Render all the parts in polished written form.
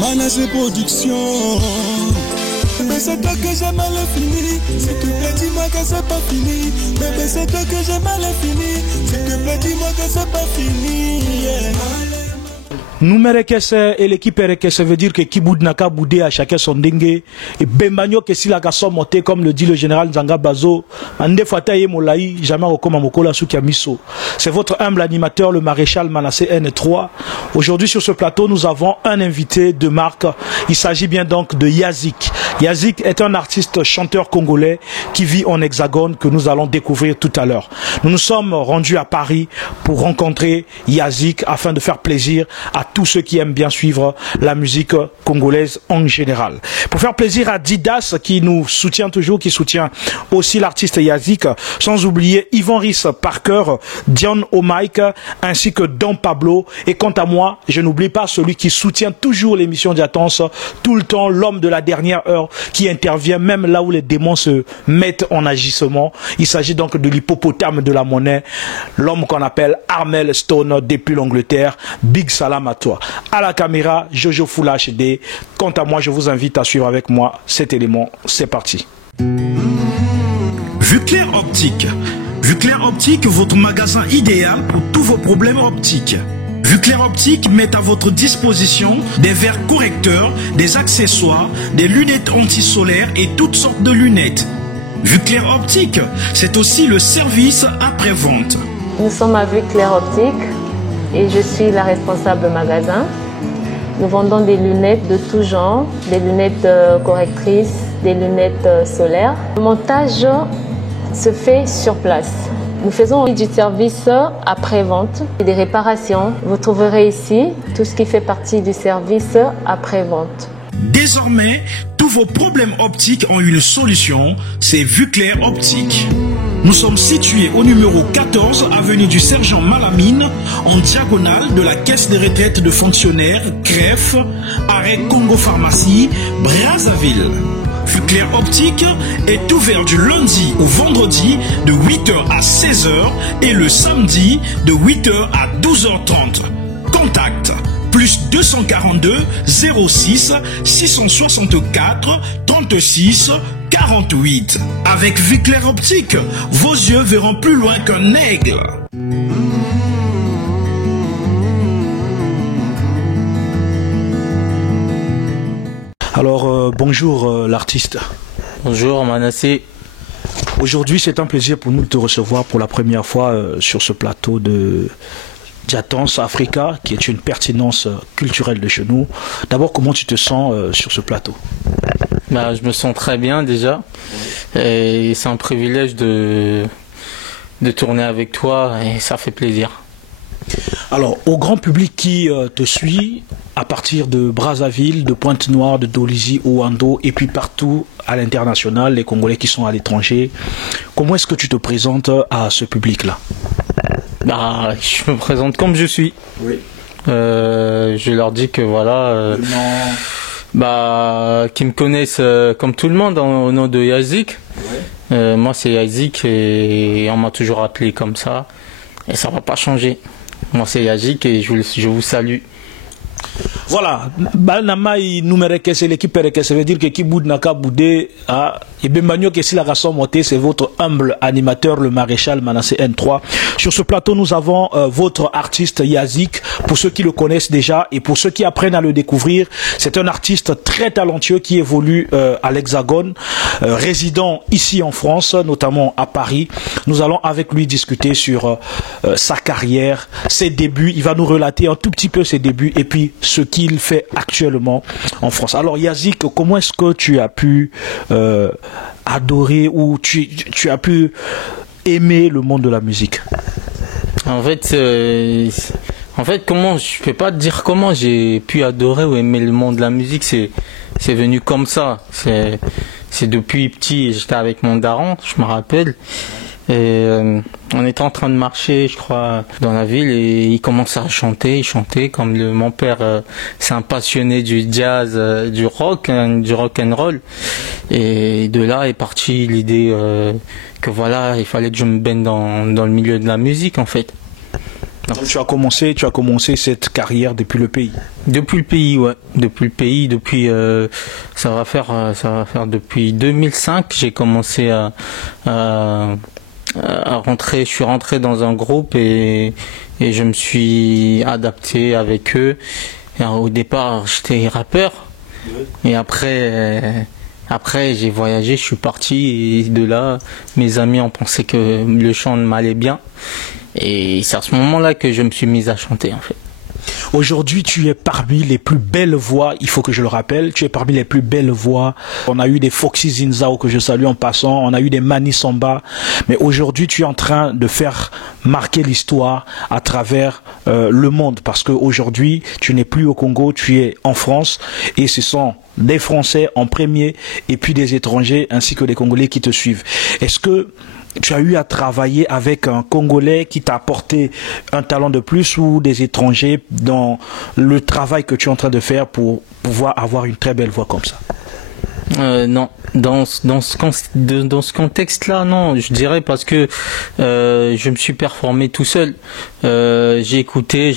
Manassé Production. Bébé, c'est toi que j'ai mal fini. S'il te plaît, dis-moi que c'est pas fini. Bébé, c'est toi que j'ai mal fini. S'il te plaît, dis-moi que c'est pas fini. Yeah. Numere kese et l'équipe RKS veut dire que Kiboud Naka Boudé à chacun son dengue et Bembanyo que si la garçon monté comme le dit le général Nzanga Bazo Ande Fataye Molaï jamais Okoma Mokola Soukamiso. C'est votre humble animateur le maréchal Manassé N3. Aujourd'hui sur ce plateau nous avons un invité de marque. Il s'agit bien donc de Yazik. Yazik est un artiste chanteur congolais qui vit en Hexagone que nous allons découvrir tout à l'heure. Nous nous sommes rendus à Paris pour rencontrer Yazik afin de faire plaisir à tous ceux qui aiment bien suivre la musique congolaise en général. Pour faire plaisir à Didas qui nous soutient toujours, qui soutient aussi l'artiste Yazik, sans oublier Yvan Rhys Parker, Dion O'Mike, ainsi que Don Pablo. Et quant à moi, je n'oublie pas celui qui soutient toujours l'émission d'Attense, tout le temps, l'homme de la dernière heure qui intervient même là où les démons se mettent en agissement. Il s'agit donc de l'hippopotame de la monnaie, l'homme qu'on appelle Armel Stone depuis l'Angleterre. Big salam à toi. À la caméra, Jojo Full HD. Quant à moi, je vous invite à suivre avec moi cet élément. C'est parti. Vue Claire Optique. Vue Claire Optique, votre magasin idéal pour tous vos problèmes optiques. Vue Claire Optique met à votre disposition des verres correcteurs, des accessoires, des lunettes anti-solaires et toutes sortes de lunettes. Vue Claire Optique, c'est aussi le service après-vente. Nous sommes à Vue Claire Optique et je suis la responsable magasin. Nous vendons des lunettes de tout genre, des lunettes correctrices, des lunettes solaires. Le montage se fait sur place. Nous faisons du service après-vente et des réparations. Vous trouverez ici tout ce qui fait partie du service après-vente. Désormais, tous vos problèmes optiques ont une solution, c'est Vue Claire Optique. Nous sommes situés au numéro 14 avenue du Sergent Malamine, en diagonale de la caisse des retraites de fonctionnaires, CREF, arrêt Congo Pharmacie, Brazzaville. Vue Claire Optique est ouvert du lundi au vendredi de 8h à 16h et le samedi de 8h à 12h30. Contact plus 242 06 664 36 48. Avec Vue Claire Optique, vos yeux verront plus loin qu'un aigle. Alors bonjour l'artiste. Bonjour Manassé. Aujourd'hui c'est un plaisir pour nous de te recevoir pour la première fois sur ce plateau de Diattense Africa, qui est une pertinence culturelle de chez nous. D'abord, comment tu te sens sur ce plateau? Bah, je me sens très bien déjà. Et c'est un privilège de tourner avec toi et ça fait plaisir. Alors, au grand public qui te suit, à partir de Brazzaville, de Pointe-Noire, de Dolisie, Ouando, et puis partout à l'international, les Congolais qui sont à l'étranger, comment est-ce que tu te présentes à ce public-là? Bah, je me présente comme je suis. Oui. Je leur dis que voilà, bah, qu'ils me connaissent comme tout le monde au nom de Yazik. Oui. Moi, c'est Yazik et on m'a toujours appelé comme ça. Et ça va pas changer. Moi, c'est Yazik et je vous salue. Voilà, Balnamaï Numereke, c'est l'équipe RK, ça veut dire que Kiboud Naka Boudé, et Bembanyo que si la raison montée, c'est votre humble animateur, le maréchal Manassé N3. Sur ce plateau, nous avons votre artiste Yazik, pour ceux qui le connaissent déjà et pour ceux qui apprennent à le découvrir. C'est un artiste très talentueux qui évolue à l'Hexagone, résident ici en France, notamment à Paris. Nous allons avec lui discuter sur sa carrière, ses débuts. Il va nous relater un tout petit peu ses débuts et puis ce qu'il fait actuellement en France. Alors Yazik, comment est-ce que tu as pu adorer ou tu as pu aimer le monde de la musique? En fait, comment je peux pas te dire comment j'ai pu adorer ou aimer le monde de la musique. C'est venu comme ça. C'est depuis petit. J'étais avec mon daron, je me rappelle. Et on était en train de marcher, je crois, dans la ville et il commençait à chanter. Il chantait comme mon père, c'est un passionné du jazz, du rock and roll. Et de là est partie l'idée que voilà, il fallait que je me baigne dans le milieu de la musique en fait. Donc tu as commencé cette carrière depuis le pays. Depuis le pays, ouais. Depuis ça va faire depuis 2005, j'ai commencé à rentrer. Je suis rentré dans un groupe et je me suis adapté avec eux. Et au départ, j'étais rappeur. Et après j'ai voyagé, je suis parti, et de là, mes amis ont pensé que le chant m'allait bien. Et c'est à ce moment-là que je me suis mis à chanter, en fait. Aujourd'hui, tu es parmi les plus belles voix, il faut que je le rappelle, tu es parmi les plus belles voix. On a eu des Foxy Zinzao que je salue en passant, on a eu des Mani Samba, mais aujourd'hui, tu es en train de faire marquer l'histoire à travers le monde, parce qu'aujourd'hui, tu n'es plus au Congo, tu es en France, et ce sont des Français en premier, et puis des étrangers, ainsi que des Congolais qui te suivent. Est-ce que tu as eu à travailler avec un Congolais qui t'a apporté un talent de plus, ou des étrangers dans le travail que tu es en train de faire pour pouvoir avoir une très belle voix comme ça? Non, dans ce contexte-là, non, je dirais, parce que je me suis performé tout seul. J'ai écouté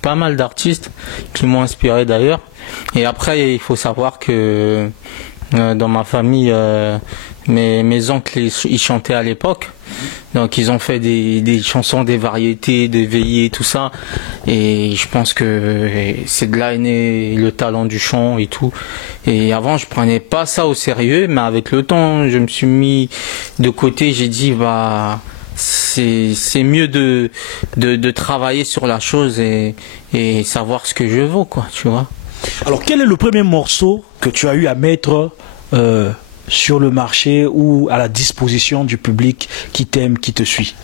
pas mal d'artistes qui m'ont inspiré d'ailleurs. Et après, il faut savoir que dans ma famille, mes oncles ils chantaient à l'époque, donc ils ont fait des chansons, des variétés, des veillées, tout ça, et je pense que c'est de là est né le talent du chant et tout. Et avant je prenais pas ça au sérieux, mais avec le temps je me suis mis de côté, j'ai dit c'est mieux de travailler sur la chose et savoir ce que je vaux, quoi, tu vois. Alors quel est le premier morceau que tu as eu à mettre sur le marché ou à la disposition du public qui t'aime, qui te suit?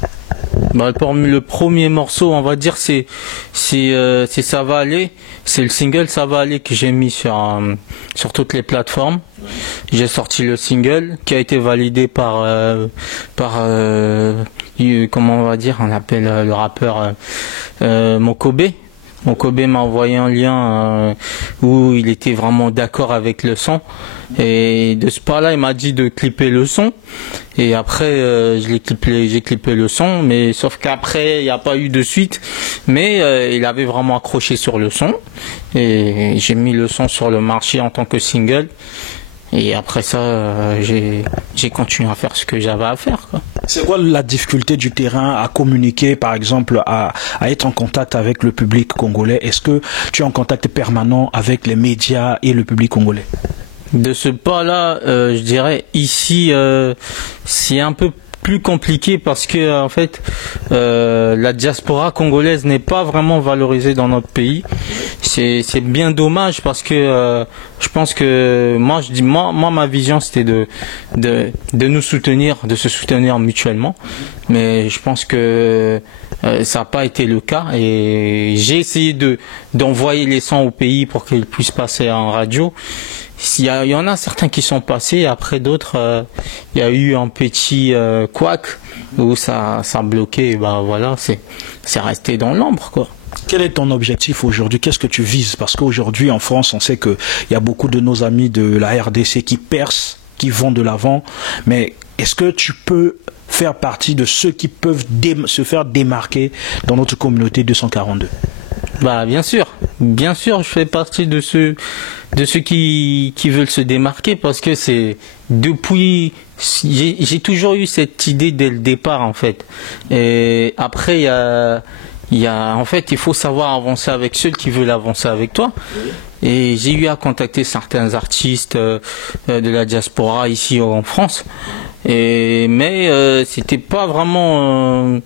Le premier morceau, on va dire, c'est Ça va aller. C'est le single Ça va aller que j'ai mis sur toutes les plateformes. J'ai sorti le single qui a été validé par comment on va dire, on appelle le rappeur Mokobe. Mokobe m'a envoyé un lien où il était vraiment d'accord avec le son, et de ce pas-là il m'a dit de clipper le son, et après j'ai clippé le son, mais sauf qu'après il n'y a pas eu de suite, mais il avait vraiment accroché sur le son et j'ai mis le son sur le marché en tant que single. Et après ça, j'ai continué à faire ce que j'avais à faire, quoi. C'est quoi la difficulté du terrain à communiquer, par exemple, à être en contact avec le public congolais? Est-ce que tu es en contact permanent avec les médias et le public congolais? De ce pas-là, je dirais ici, c'est un peu plus compliqué parce que en fait la diaspora congolaise n'est pas vraiment valorisée dans notre pays. C'est bien dommage parce que je pense que moi ma vision c'était de nous soutenir, de se soutenir mutuellement, mais je pense que ça n'a pas été le cas, et j'ai essayé d'envoyer les sons au pays pour qu'ils puissent passer en radio. Il y en a certains qui sont passés, après d'autres, il y a eu un petit couac où ça a bloqué, voilà, c'est resté dans l'ombre, quoi. Quel est ton objectif aujourd'hui? Qu'est-ce que tu vises? Parce qu'aujourd'hui en France, on sait qu'il y a beaucoup de nos amis de la RDC qui percent, qui vont de l'avant, mais est-ce que tu peux faire partie de ceux qui peuvent se faire démarquer dans notre communauté 242? Bien sûr, je fais partie de ceux qui veulent se démarquer, parce que j'ai toujours eu cette idée dès le départ, en fait. Et après en fait, il faut savoir avancer avec ceux qui veulent avancer avec toi. Et j'ai eu à contacter certains artistes de la diaspora ici en France, mais c'était pas vraiment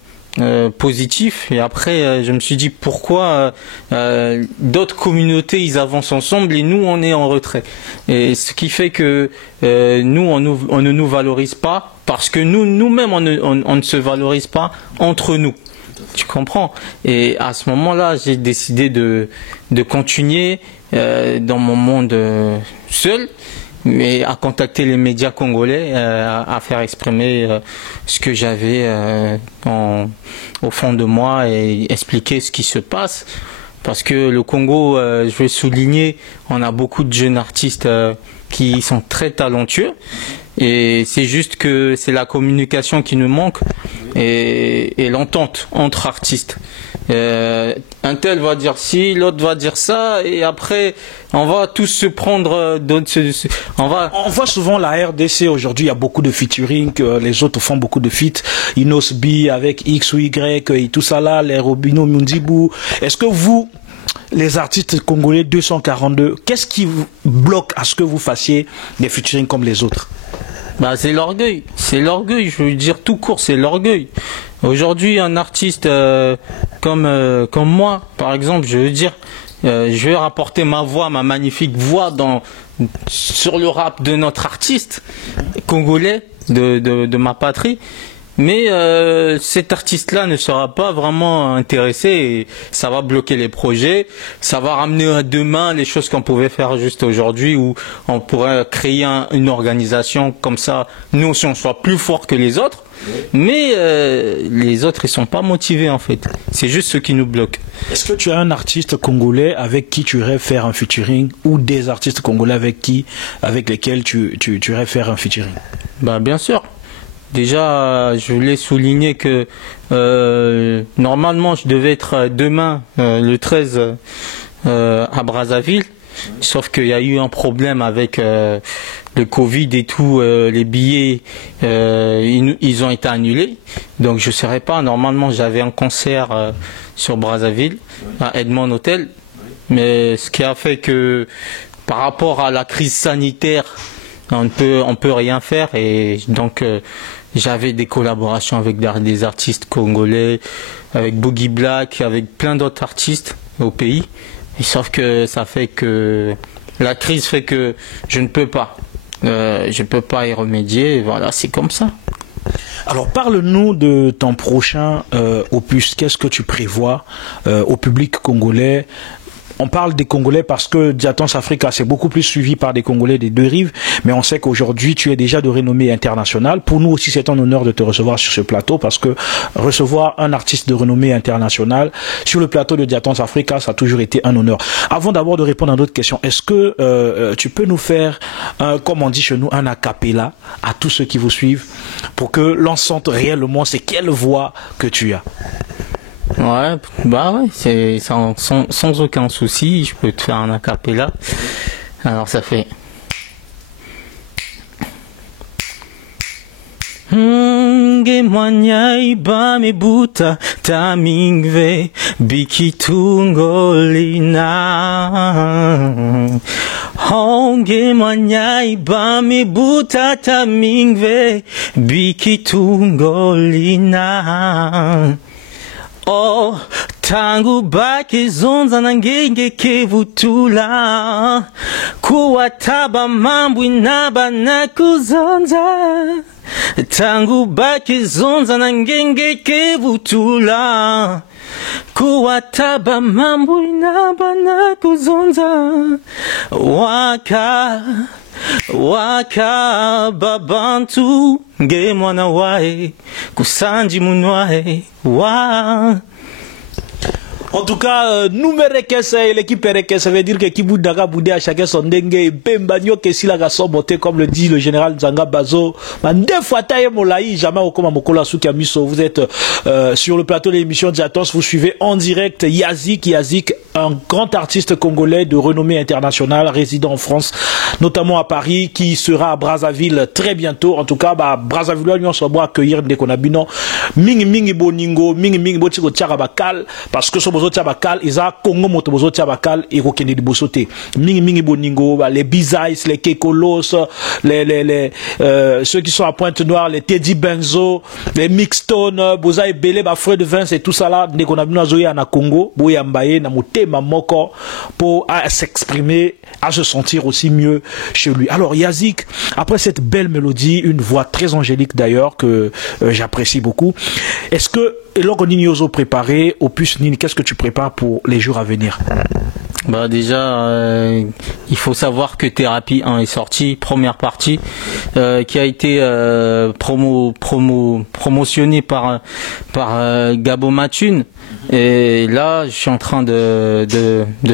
positif. Et après je me suis dit pourquoi d'autres communautés ils avancent ensemble et nous on est en retrait, et ce qui fait que nous on ne nous valorise pas, parce que nous-mêmes on ne se valorise pas entre nous, tu comprends. Et à ce moment-là j'ai décidé de continuer dans mon monde seul, mais à contacter les médias congolais, à faire exprimer ce que j'avais au fond de moi et expliquer ce qui se passe. Parce que le Congo, je veux souligner, on a beaucoup de jeunes artistes qui sont très talentueux, Et c'est juste que c'est la communication qui nous manque et l'entente entre artistes. Un tel va dire ci, l'autre va dire ça, et après on va tous se prendre. On voit souvent la RDC aujourd'hui, il y a beaucoup de featuring, les autres font beaucoup de feats. Inos B avec X ou Y et tout ça là, les Robino Mundibou. Est-ce que vous, les artistes congolais 242, qu'est-ce qui vous bloque à ce que vous fassiez des featuring comme les autres? Bah, c'est l'orgueil, je veux dire tout court, c'est l'orgueil. Aujourd'hui, un artiste comme moi, par exemple, je veux dire, je vais rapporter ma voix, ma magnifique voix sur le rap de notre artiste congolais, de ma patrie. Mais cet artiste-là ne sera pas vraiment intéressé et ça va bloquer les projets. Ça va ramener à demain les choses qu'on pouvait faire juste aujourd'hui, où on pourrait créer une organisation comme ça. Nous aussi, on soit plus fort que les autres. Mais les autres, ils sont pas motivés en fait. C'est juste ce qui nous bloque. Est-ce que tu as un artiste congolais avec qui tu irais faire un featuring, ou des artistes congolais avec lesquels tu irais faire un featuring? Bah, bien sûr. Déjà, je voulais souligner que normalement, je devais être demain, le 13, à Brazzaville. Sauf qu'il y a eu un problème avec le Covid et tout. Les billets, ils ont été annulés. Donc, je ne serai pas. Normalement, j'avais un concert sur Brazzaville, à Edmond Hotel. Mais ce qui a fait que, par rapport à la crise sanitaire, on peut rien faire. Et donc... j'avais des collaborations avec des artistes congolais, avec Boogie Black, avec plein d'autres artistes au pays. Et sauf que ça fait que la crise fait que je ne peux pas. Je peux pas y remédier. Et voilà, c'est comme ça. Alors parle-nous de ton prochain opus. Qu'est-ce que tu prévois au public congolais? On parle des Congolais parce que Diatons Africa, c'est beaucoup plus suivi par des Congolais des deux rives, mais on sait qu'aujourd'hui, tu es déjà de renommée internationale. Pour nous aussi, c'est un honneur de te recevoir sur ce plateau, parce que recevoir un artiste de renommée internationale sur le plateau de Diatons Africa, ça a toujours été un honneur. Avant d'abord de répondre à d'autres questions, est-ce que tu peux nous faire, comme on dit chez nous, un a cappella à tous ceux qui vous suivent, pour que l'on sente réellement c'est quelle voix que tu as? Ouais, bah ouais, c'est sans aucun souci, je peux te faire un a cappella. Alors ça fait Ngemwanyai ba mebuta tamingve bikitungolina. Ngemwanyai ba mebuta tamingve bikitungolina. Oh, tangu baki zonza na ngenge kevutula, kuwataba mambo inaba na kuzonza. Tangu baki zonza na ngenge kevutula, kuwataba mambo inaba na kuzonza. Waka babantu nge mwana wae kusanji munwae wa. En tout cas, nous et l'équipe RKS, ça veut dire que Kibou Daga Boudé à chacun son dengue et Bembanyo Kessi la garçon monté comme le dit le général Nzanga Bazo. Deux fois taille molaï, jamais au coma mokola souka miso. Vous êtes sur le plateau de l'émission Diatos, vous suivez en direct Yazik, un grand artiste congolais de renommée internationale, résident en France, notamment à Paris, qui sera à Brazzaville très bientôt. En tout cas, Brazzaville, nous sommes accueillir des konabino. Mingi boningo, mingi botiko tcharabakal, parce que ce Bakal, isa Congo motobozo Bakal et Rokende de Bosote. Mingi boningo, les Bizaïs, les Kekolos, ceux qui sont à Pointe-Noire, les Teddy Benzo, les Mixstone, Boza et Belé, Freux de Vince et tout ça là, dès qu'on a besoin zoya na Congo, Boya Mbaye, na Motema Moko, pour s'exprimer, à se sentir aussi mieux chez lui. Alors Yazik, après cette belle mélodie, une voix très angélique d'ailleurs, que j'apprécie beaucoup, est-ce que, et lorsqu'on y préparé, opus Nini, qu'est-ce que tu prépares pour les jours à venir? Bah déjà, il faut savoir que Thérapie 1 est sorti, première partie, qui a été promotionné par Gabo Matune. Et là, je suis en train de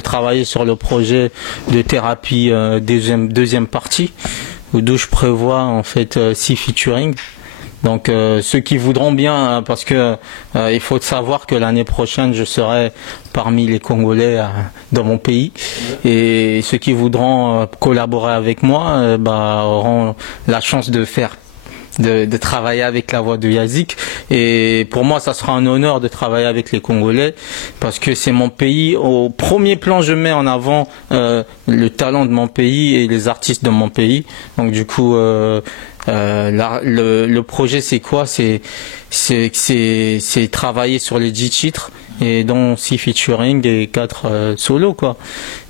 travailler sur le projet de Thérapie deuxième partie. où je prévois en fait 6 featuring. Donc ceux qui voudront bien, parce que il faut savoir que l'année prochaine je serai parmi les Congolais dans mon pays, et ceux qui voudront collaborer avec moi auront la chance de travailler avec la voix de Yazik. Et pour moi ça sera un honneur de travailler avec les Congolais, parce que c'est mon pays. Au premier plan je mets en avant le talent de mon pays et les artistes de mon pays. Donc du coup le projet c'est quoi? C'est travailler sur les 10 titres, et dont 6 featuring et 4 solos quoi.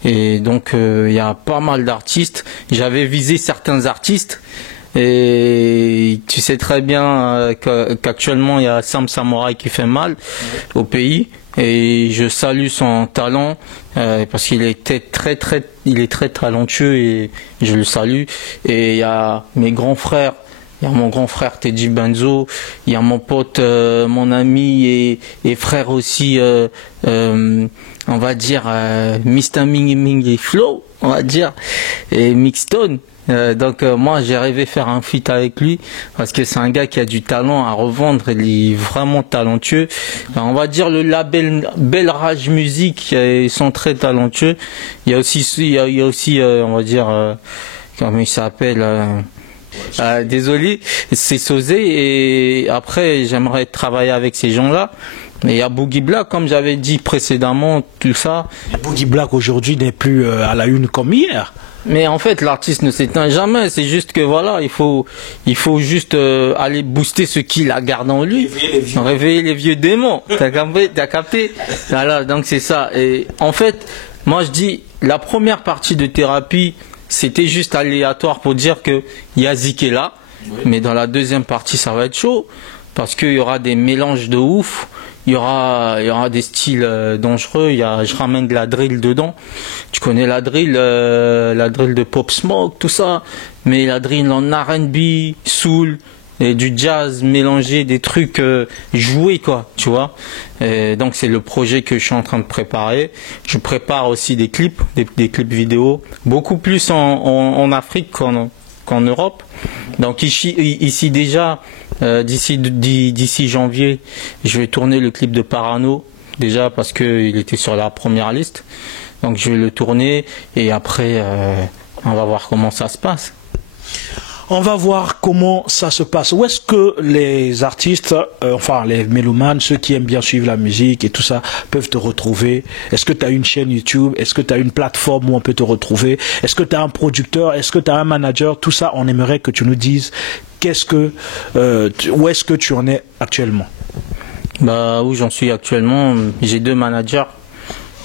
Et donc il y a pas mal d'artistes. J'avais visé certains artistes, et tu sais très bien qu'actuellement il y a Sam Samouraï qui fait mal au pays, et je salue son talent parce qu'il était il est très talentueux, et je le salue. Et il y a mes grands frères, il y a mon grand frère Teddy Benzo, il y a mon pote, mon ami et frère aussi, on va dire Mr. Mingy Flow, on va dire, et Mixstone. Donc moi j'ai rêvé faire un feat avec lui, parce que c'est un gars qui a du talent à revendre, il est vraiment talentueux. On va dire le label Belle Rage Music, ils sont très talentueux. Il y a aussi on va dire comment il s'appelle, désolé, c'est Sosé. Et après j'aimerais travailler avec ces gens-là. Mais il y a Boogie Black, comme j'avais dit précédemment, tout ça. Boogie Black aujourd'hui n'est plus à la une comme hier. Mais en fait, l'artiste ne s'éteint jamais. C'est juste que voilà, il faut juste aller booster ce qu'il a gardé en lui, réveiller les vieux démons. T'as capté? Voilà, donc c'est ça. Et en fait, moi je dis, la première partie de thérapie, c'était juste aléatoire pour dire que Yazik est là. Mais dans la deuxième partie, ça va être chaud, parce qu'il y aura des mélanges de ouf. Il y aura des styles dangereux. Je ramène de la drill dedans. Tu connais la drill de Pop Smoke, tout ça. Mais la drill en R&B, soul, et du jazz mélangé, des trucs joués quoi, tu vois. Et donc c'est le projet que je suis en train de préparer. Je prépare aussi des clips, des clips vidéo, beaucoup plus en Afrique qu'en Europe. Donc ici déjà, d'ici janvier, je vais tourner le clip de Parano, déjà parce qu'il était sur la première liste. Donc je vais le tourner, et après on va voir comment ça se passe. On va voir comment ça se passe. Où est-ce que les artistes, enfin les mélomanes, ceux qui aiment bien suivre la musique et tout ça, peuvent te retrouver? Est-ce que tu as une chaîne YouTube? Est-ce que tu as une plateforme où on peut te retrouver? Est-ce que tu as un producteur? Est-ce que tu as un manager? Tout ça, on aimerait que tu nous dises où est-ce que tu en es actuellement? Où j'en suis actuellement, j'ai 2 managers.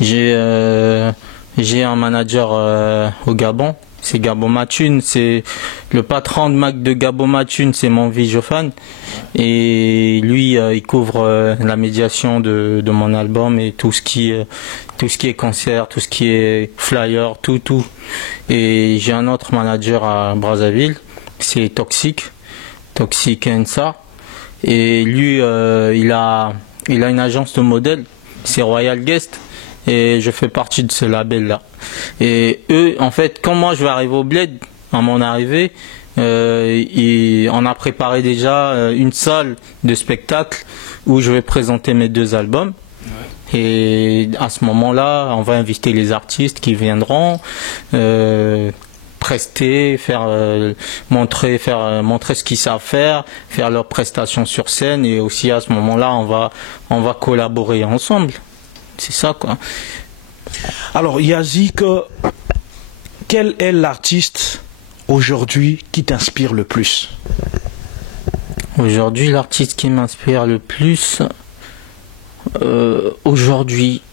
J'ai un manager au Gabon. C'est Gabo Matune, c'est le patron de Gabo Matune, c'est Manvi Jofan, et lui il couvre la médiation de mon album et tout ce qui est concert, tout ce qui est flyer, tout. Et j'ai un autre manager à Brazzaville, c'est Toxic Ensa, et lui il a une agence de modèles, c'est Royal Guest. Et je fais partie de ce label-là. Et eux, en fait, quand moi je vais arriver au Bled, à mon arrivée, on a préparé déjà une salle de spectacle où je vais présenter mes 2 albums. Ouais. Et à ce moment-là, on va inviter les artistes qui viendront, prester, montrer ce qu'ils savent faire leurs prestations sur scène, et aussi à ce moment-là, on va collaborer ensemble. C'est ça quoi. Alors Yazik, quel est l'artiste aujourd'hui qui t'inspire le plus? Aujourd'hui, l'artiste qui m'inspire le plus, aujourd'hui,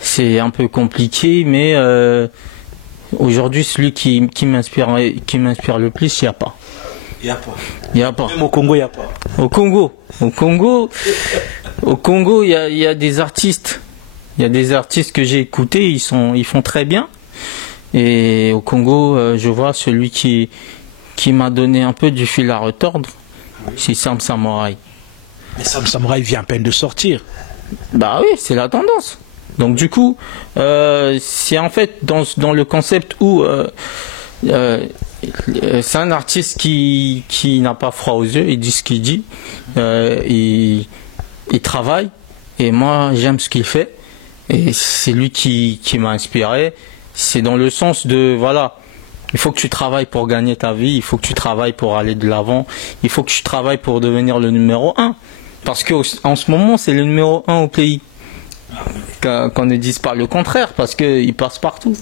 c'est un peu compliqué, mais aujourd'hui, celui qui m'inspire le plus, il n'y a pas. Il n'y a pas. Même au Congo, il n'y a pas. Au Congo, il y a des artistes. Il y a des artistes que j'ai écoutés, ils font très bien. Et au Congo, je vois celui qui m'a donné un peu du fil à retordre, c'est Sam Samouraï. Mais Sam Samouraï vient à peine de sortir. Bah oui, c'est la tendance. Donc du coup, c'est en fait dans le concept où c'est un artiste qui n'a pas froid aux yeux, il dit ce qu'il dit, il travaille, et moi j'aime ce qu'il fait, et c'est lui qui m'a inspiré. C'est dans le sens de, voilà, il faut que tu travailles pour gagner ta vie, il faut que tu travailles pour aller de l'avant, il faut que tu travailles pour devenir le numéro 1, parce qu'en ce moment c'est le numéro 1 au pays. Qu'on ne dise pas le contraire, parce qu'il passe partout,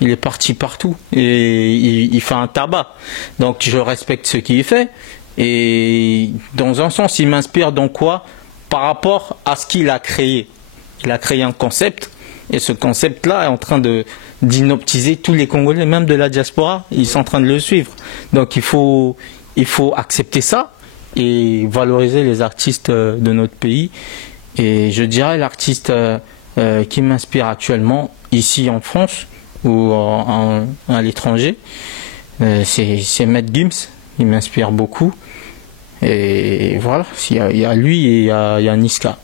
il est parti partout et il fait un tabac. Donc je respecte ce qu'il fait, et dans un sens il m'inspire. Dans quoi? Par rapport à ce qu'il a créé. Il a créé un concept, et ce concept là est en train d'inoptiser tous les Congolais, même de la diaspora, ils sont en train de le suivre. Donc il faut accepter ça et valoriser les artistes de notre pays. Et je dirais l'artiste qui m'inspire actuellement ici en France ou à l'étranger, c'est Matt Gims. Il m'inspire beaucoup. Et voilà, il y a lui et il y a Niska.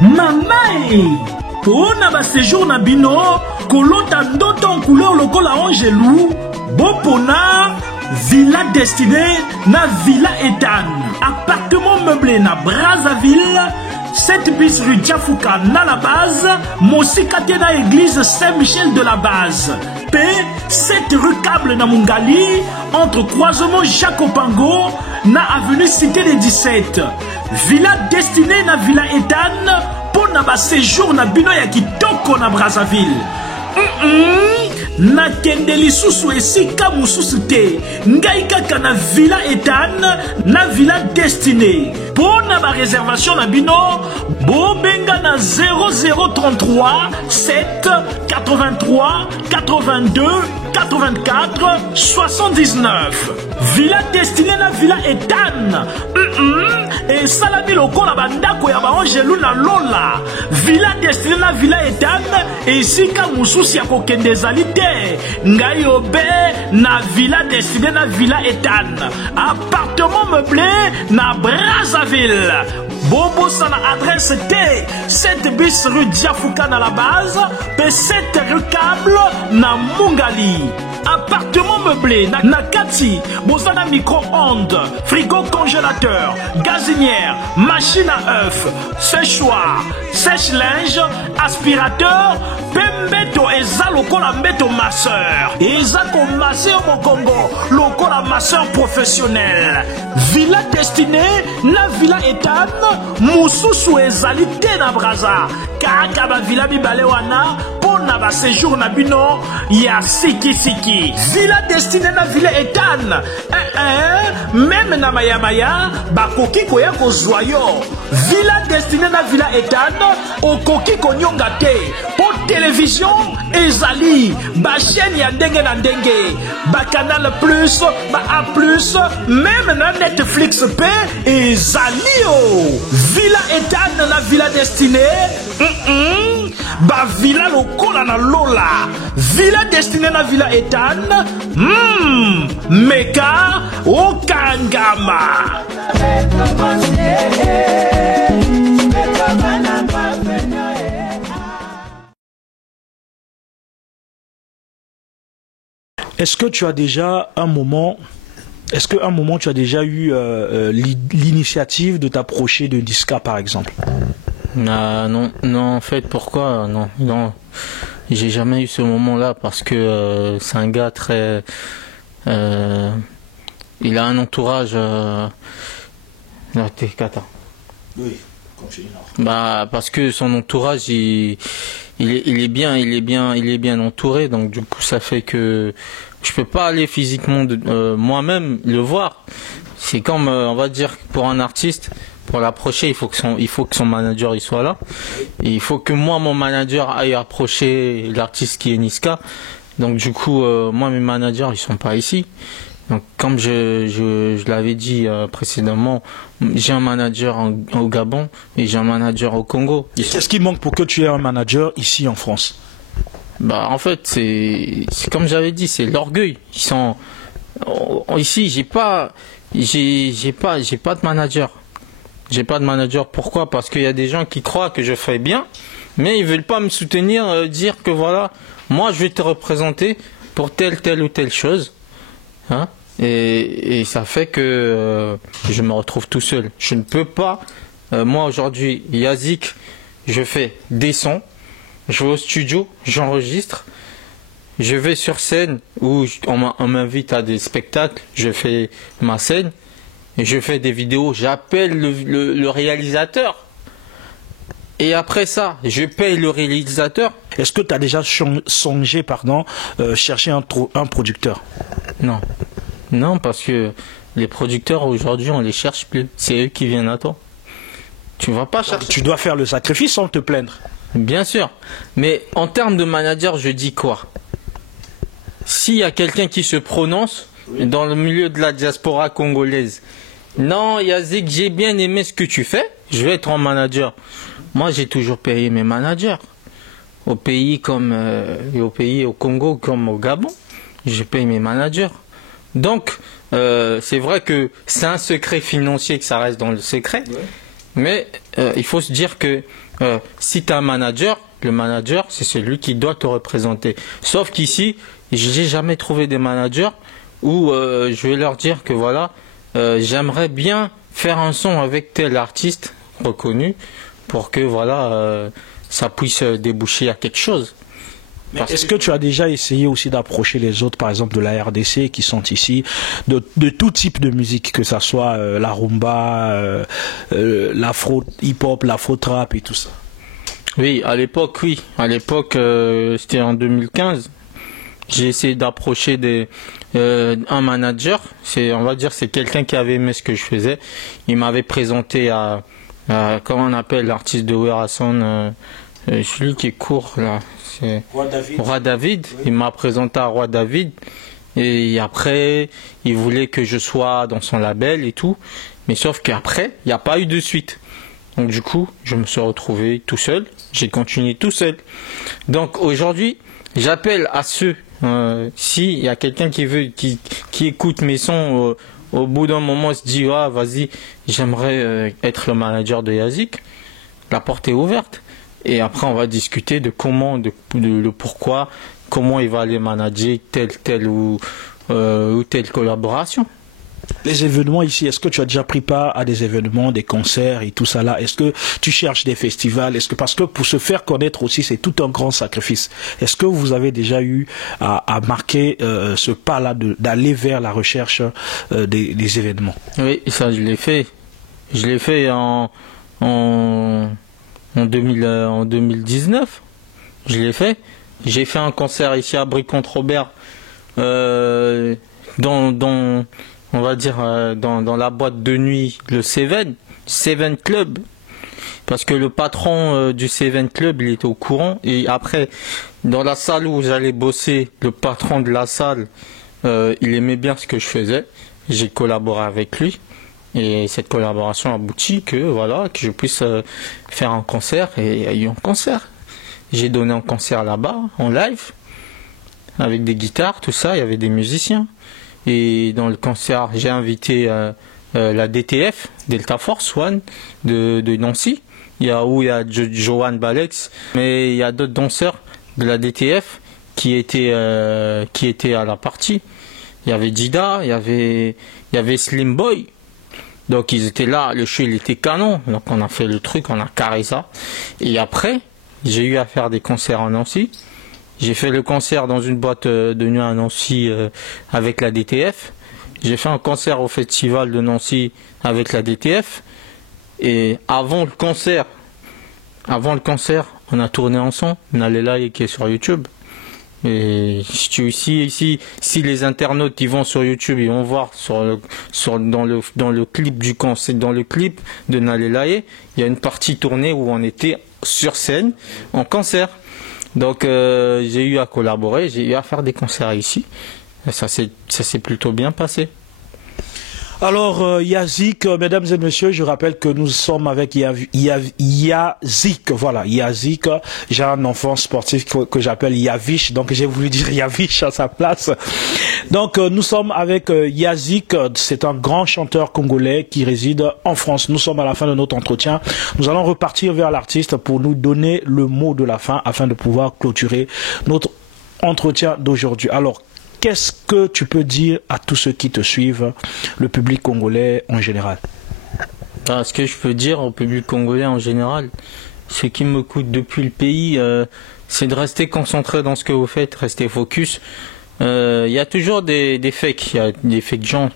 Mamae pona ba séjour na bino kolota ndoto en couleur lokola angelou bopona Villa Destinée na Villa Ethan, appartement meublé na Brazzaville, 7 bis rue Diafouka na la base, Mosikate na église Saint-Michel de la base, P 7 rue Câble na Mungali, entre croisement Jacopango na avenue Cité des 17. Villa Destinée na Villa Ethan pour na ba séjour na bino ya kitoko na Brazzaville. Na kende lisusu esika mususu te, ngai kaka na Villa Ethan na Villa Destinée. Pour na ba réservation na bino, bo benga na 0033 7 83 82 84 79. Villa Destinée na Villa Ethan. Et salami lokola bandako ya ba angelou na lola. Villa Destinée na Villa Ethan esika mususu ya kokende zali te. Ngai obe na Villa Destinée na Villa Ethan, appartement meublé na Brazzaville. Bobo sa na adresse T 7 bis rue Diafouka na la base, P7 rue Câble na Mungali. Appartement meublé na Kati, bozana micro-ondes, frigo congélateur, gazinière, machine à œufs, séchoir, sèche-linge, aspirateur, pembeto eza lokola mbeto masseur. Eza ko masseur au Congo, lokola masseur professionnel. Villa Destinée na Villa Ethan, mususu ezali te na Brazza. Kaka ba villa bibale wana na ba séjour na bino ya siki. Villa Destinée na Villa Ethan, même na mayamaya bakoki koya kozwa yo. Villa Destinée na Villa Ethan okoki konyonga te. Po télévision ezali ba chaîne ya ndenge na ndenge, ba Canal Plus, ba A+, même na Netflix pe ezali yo. Villa Ethan na Villa Destinée, ba villa lokola na lola. Villa Destinée na Villa Ethan, meka okangama. Est-ce que tu as déjà un moment, tu as déjà eu l'initiative de t'approcher de Niska par exemple? Non, en fait, pourquoi? Non, j'ai jamais eu ce moment-là parce que c'est un gars très, il a un entourage. Là, t'es Kata. Oui, continue. Bah, parce que son entourage, il est bien entouré, donc du coup, ça fait que je peux pas aller physiquement moi-même le voir. C'est comme, on va dire, pour un artiste. Pour l'approcher, il faut que son manager il soit là. Et il faut que moi, mon manager, aille approcher l'artiste qui est Niska. Donc du coup, moi, mes managers, ils sont pas ici. Donc comme je l'avais dit précédemment, j'ai un manager au Gabon et j'ai un manager au Congo. Qu'est-ce qui manque pour que tu aies un manager ici en France? Bah en fait, c'est comme j'avais dit, c'est l'orgueil. Ici, j'ai pas de manager. J'ai pas de manager. Pourquoi? Parce qu'il y a des gens qui croient que je fais bien, mais ils veulent pas me soutenir, dire que voilà, moi je vais te représenter pour telle ou telle chose. Hein? Et ça fait que je me retrouve tout seul. Je ne peux pas. Moi aujourd'hui, Yazik, je fais des sons, je vais au studio, j'enregistre, je vais sur scène où on m'invite à des spectacles, je fais ma scène et je fais des vidéos, j'appelle le réalisateur et après ça, je paye le réalisateur. Est-ce que tu as déjà songé, chercher un producteur? Non. Non, parce que les producteurs aujourd'hui, on les cherche plus. C'est eux qui viennent à toi. Tu vas pas chercher. Tu dois faire le sacrifice sans te plaindre. Bien sûr. Mais en termes de manager, je dis quoi? S'il y a quelqu'un qui se prononce dans le milieu de la diaspora congolaise, non, Yazik, j'ai bien aimé ce que tu fais, je vais être en manager. Moi, j'ai toujours payé mes managers. Au pays au Congo comme au Gabon, je paye mes managers. Donc, c'est vrai que c'est un secret financier que ça reste dans le secret. Ouais. Mais il faut se dire que si tu as un manager, le manager, c'est celui qui doit te représenter. Sauf qu'ici, j'ai jamais trouvé des managers où je vais leur dire que voilà, j'aimerais bien faire un son avec tel artiste reconnu pour que voilà, ça puisse déboucher à quelque chose. Est-ce que tu as déjà essayé aussi d'approcher les autres, par exemple de la RDC, qui sont ici, de tout type de musique, que ça soit la rumba, l'afro hip-hop, l'afro-trap et tout ça? Oui. À l'époque, c'était en 2015. J'ai essayé d'approcher un manager. On va dire, c'est quelqu'un qui avait aimé ce que je faisais. Il m'avait présenté à comment on appelle l'artiste de Werason, celui qui est court là. C'est Roi David. Oui. Il m'a présenté à Roi David et après il voulait que je sois dans son label et tout, mais sauf qu'après il n'y a pas eu de suite. Donc du coup je me suis retrouvé tout seul, j'ai continué tout seul. Donc aujourd'hui j'appelle à ceux, s'il y a quelqu'un qui écoute mes sons, au bout d'un moment il se dit ah vas-y j'aimerais être le manager de Yazik, la porte est ouverte. Et après, on va discuter de comment, le pourquoi, comment il va aller manager telle ou telle collaboration. Les événements ici, est-ce que tu as déjà pris part à des événements, des concerts et tout ça là? Est-ce que tu cherches des festivals? Parce que pour se faire connaître aussi, c'est tout un grand sacrifice. Est-ce que vous avez déjà eu à marquer ce pas-là d'aller vers la recherche des événements? Oui, ça je l'ai fait. Je l'ai fait en 2019, je l'ai fait. J'ai fait un concert ici à Brie-Comte-Robert, on va dire dans la boîte de nuit, le Seven Club, parce que le patron du Seven Club, il était au courant. Et après, dans la salle où j'allais bosser, le patron de la salle, il aimait bien ce que je faisais. J'ai collaboré avec lui. Et cette collaboration aboutit que je puisse faire un concert, et il y a eu un concert. J'ai donné un concert là-bas, en live, avec des guitares, tout ça, il y avait des musiciens. Et dans le concert, j'ai invité la DTF, Delta Force One, de Nancy. Il y a Johan Balex, mais il y a d'autres danseurs de la DTF qui étaient à la partie. Il y avait Dida, il y avait Slim Boy. Donc ils étaient là, le show il était canon, donc on a fait le truc, on a carré ça. Et après, j'ai eu à faire des concerts en Nancy. J'ai fait le concert dans une boîte de nuit à Nancy avec la DTF. J'ai fait un concert au festival de Nancy avec la DTF. Et avant le concert, on a tourné ensemble, Nalela qui est sur YouTube. Et si les internautes ils vont sur YouTube, ils vont voir dans le clip du concert, dans le clip de Nalelaye, il y a une partie tournée où on était sur scène en concert. Donc j'ai eu à collaborer, j'ai eu à faire des concerts ici. Et ça s'est plutôt bien passé. Alors, Yazik, mesdames et messieurs, je rappelle que nous sommes avec Yazik. Voilà, Yazik. J'ai un enfant sportif que j'appelle Yavish, donc j'ai voulu dire Yavish à sa place. Donc, nous sommes avec Yazik. C'est un grand chanteur congolais qui réside en France. Nous sommes à la fin de notre entretien. Nous allons repartir vers l'artiste pour nous donner le mot de la fin afin de pouvoir clôturer notre entretien d'aujourd'hui. Alors, qu'est-ce que tu peux dire à tous ceux qui te suivent, le public congolais en général? Ce que je peux dire au public congolais en général, ceux qui m'écoutent depuis le pays, c'est de rester concentré dans ce que vous faites, rester focus. Il y a toujours des fakes, il y a des fakes gens,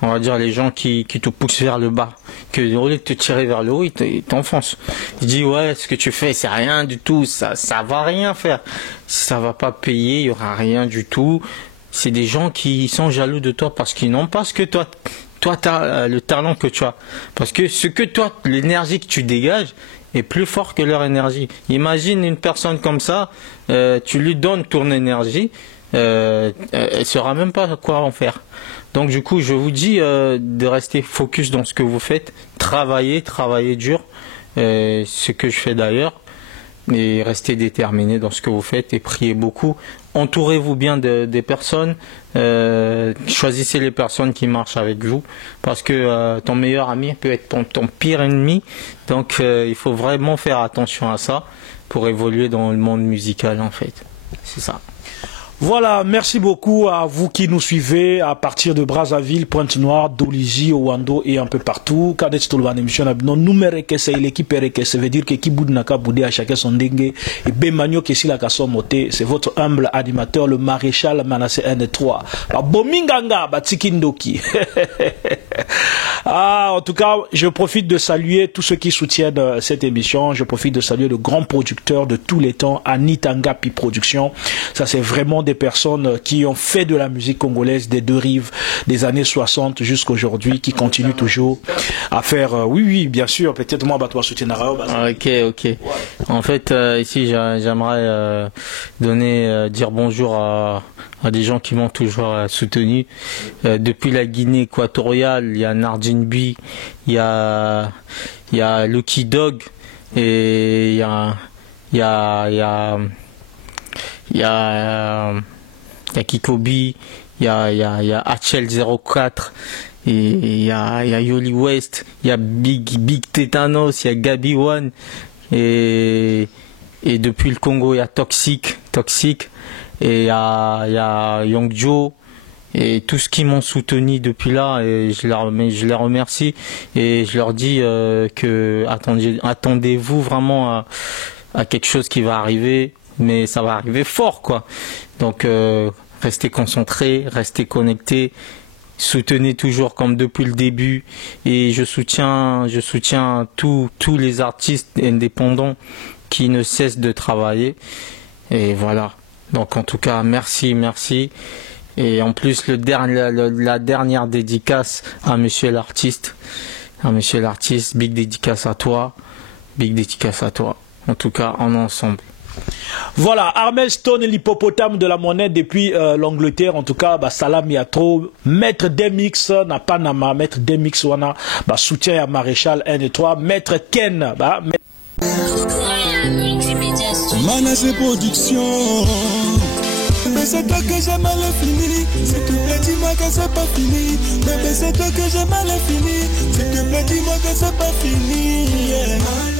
on va dire les gens qui te poussent vers le bas, que au lieu de te tirer vers le haut, ils t'enfoncent. Ils disent ouais, ce que tu fais c'est rien du tout, ça va rien faire, ça va pas payer, il y aura rien du tout. C'est des gens qui sont jaloux de toi parce qu'ils n'ont pas ce que toi t'as, le talent que tu as. Parce que ce que toi, l'énergie que tu dégages est plus fort que leur énergie. Imagine une personne comme ça, tu lui donnes ton énergie, elle saura même pas quoi en faire. Donc du coup, je vous dis de rester focus dans ce que vous faites, travailler dur, ce que je fais d'ailleurs. Et restez déterminé dans ce que vous faites et priez beaucoup. Entourez-vous bien des personnes. Choisissez les personnes qui marchent avec vous parce que ton meilleur ami peut être ton pire ennemi. Donc il faut vraiment faire attention à ça pour évoluer dans le monde musical en fait. C'est ça. Voilà, merci beaucoup à vous qui nous suivez à partir de Brazzaville, Pointe-Noire, Dolisie, Owando et un peu partout. Kadet Stolvan émission non numéro que c'est l'équipe que ça veut dire que qui boudnaka boudé à chacun son dengue et Bemanio que si la kaso moté, c'est votre humble animateur le maréchal Manassé 1 et 3. Ba bominganga ba tikindoki. En tout cas, je profite de saluer tous ceux qui soutiennent cette émission. Je profite de saluer le grand producteur de tous les temps, Anitanga Pi Production. Ça c'est vraiment des personnes qui ont fait de la musique congolaise des deux rives des années 60 jusqu'à aujourd'hui, qui continuent toujours à faire, oui, bien sûr, peut-être moi, toi, soutien à Ok. Ouais. En fait, ici, j'aimerais dire bonjour à des gens qui m'ont toujours soutenu. Depuis la Guinée équatoriale, il y a Nardine B, il y a Lucky Dog, et il y a Kikobi, il y a HL04, et il y a Yoli West, il y a Big Tétanos, il y a Gabi One, et depuis le Congo il y a Toxic, et il y a Young Joe, et tous ceux qui m'ont soutenu depuis là, et je les remercie, et je leur dis que attendez-vous vraiment à quelque chose qui va arriver. Mais ça va arriver fort, quoi. Donc, restez concentrés, restez connectés, soutenez toujours comme depuis le début. Et je soutiens tous les artistes indépendants qui ne cessent de travailler. Et voilà. Donc, en tout cas, merci. Et en plus, la dernière dédicace à monsieur l'artiste. Big dédicace à toi. En tout cas, en ensemble. Voilà, Armel Stone et l'hippopotame de la monnaie depuis l'Angleterre. En tout cas, salam yatro. Maître Demix na Panama, Maître Demix wana soutien à Maréchal 1 et 3. Maître Ken Manassé Production. Mais c'est toi que j'ai mal fini. S'il te plaît, dis-moi que c'est pas fini. Mais c'est toi que j'ai mal fini. S'il te plaît, dis-moi que c'est pas fini. Yeah.